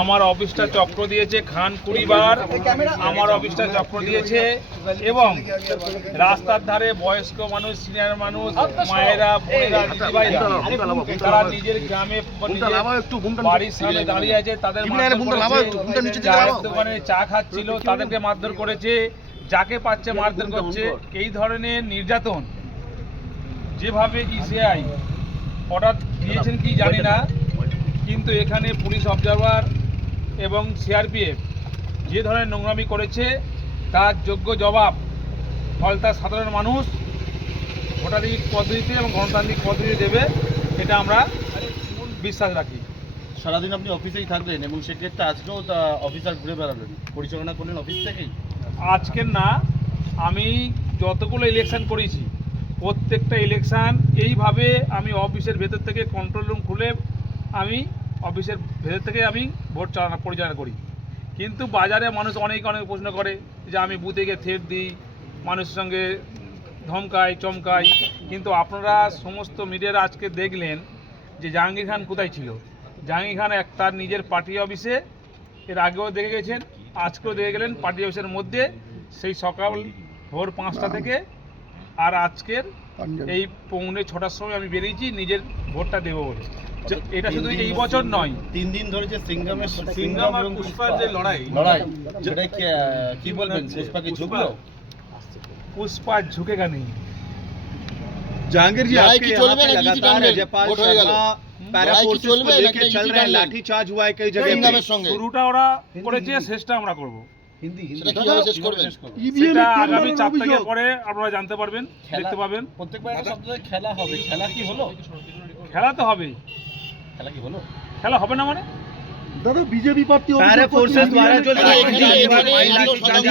আমার অফিসটা চক্র দিয়েছে, খান পরিবার আমার অফিসটা চক্র দিয়েছে এবং রাস্তার ধারে বয়স্ক মানুষ, সিনিয়র মানুষ, মায়েরা, বোনেরা, দিদিভাইরা তারা নিজের গ্রামে বাড়ির সামনে দাঁড়িয়ে আছে, তাদের চায়ের দোকানে চা খাচ্ছিল, তাদেরকে মারধর করেছে, যাকে পাচ্ছে মারধর করছে। এই ধরনের নির্যাতন যেভাবে ইসিআই অর্ডার দিয়েছেন কি জানি না, কিন্তু এখানে পুলিশ অবজারভার এবং সিআরপিএফ যে ধরনের নোংরামি করেছে তার যোগ্য জবাব ফলতা সাধারণ মানুষ ভোটাধিক পদ্ধতিতে এবং গণতান্ত্রিক পদ্ধতিতে দেবে, এটা আমরা বিশ্বাস রাখি। সারাদিন আপনি অফিসেই থাকলেন এবং সেক্ষেত্রে আজকেও অফিসার ঘুরে বেড়ালেন, পরিচালনা করলেন অফিস থেকেই? আজকের না, আমি যতগুলো ইলেকশন করেছি প্রত্যেকটা ইলেকশন এইভাবে আমি অফিসের ভেতর থেকে কন্ট্রোল রুম খুলে আমি অফিসের ভেতর থেকে আমি ভোট পরিচালনা করি। কিন্তু বাজারে মানুষ অনেক প্রশ্ন করে যে আমি বুথে গিয়ে থ্রেট দিই, মানুষের সঙ্গে ধমকাই চমকাই, কিন্তু আপনারা সমস্ত মিডিয়ারা আজকে দেখলেন যে জাহাঙ্গীর খান কোথায় ছিল। জাহাঙ্গীর খান তার নিজের পার্টি অফিসে, এর আগেও দেখে গেছেন, আজকেও দেখে গেলেন পার্টি অফিসের মধ্যে, সেই সকাল ভোর 5টা থেকে আর আজকের এই পৌনে 6টার সময় আমি বেরিয়েছি নিজের ভোটটা দেবো বলে। এটা শুধু এই বছর নয়, 3 দিন ধরে যে সিঙ্গাম আর পুষ্পার যে লড়াই, সেটা কি বলবেন? পুষ্পা কি ঝুঁকলো? पुष्पा झुकेगा नहीं। जहांगीर जी, आपके यहाँ पे लगातार जयपाल शर्मा पैरा फोर्सेस को लेके चल रहे हैं, लाठीचार्ज हुआ है कई जगह पे। শুরুটা ওরা করেছে, শেষটা আমরা করব। সেটা কিভাবে শেষ করবেন? সেটা আগামী 4 তারিখের পরে আপনারা জানতে পারবেন, দেখতে পাবেন। প্রত্যেকবার একটা শব্দ খেলা হবে, খেলা কি হলো? খেলা তো হবেই। খেলা কি হলো? খেলা হবে না মানে? दादा बीजेपी पार्टी पैरा फोर्सेस द्वारा जो लाठीचार्ज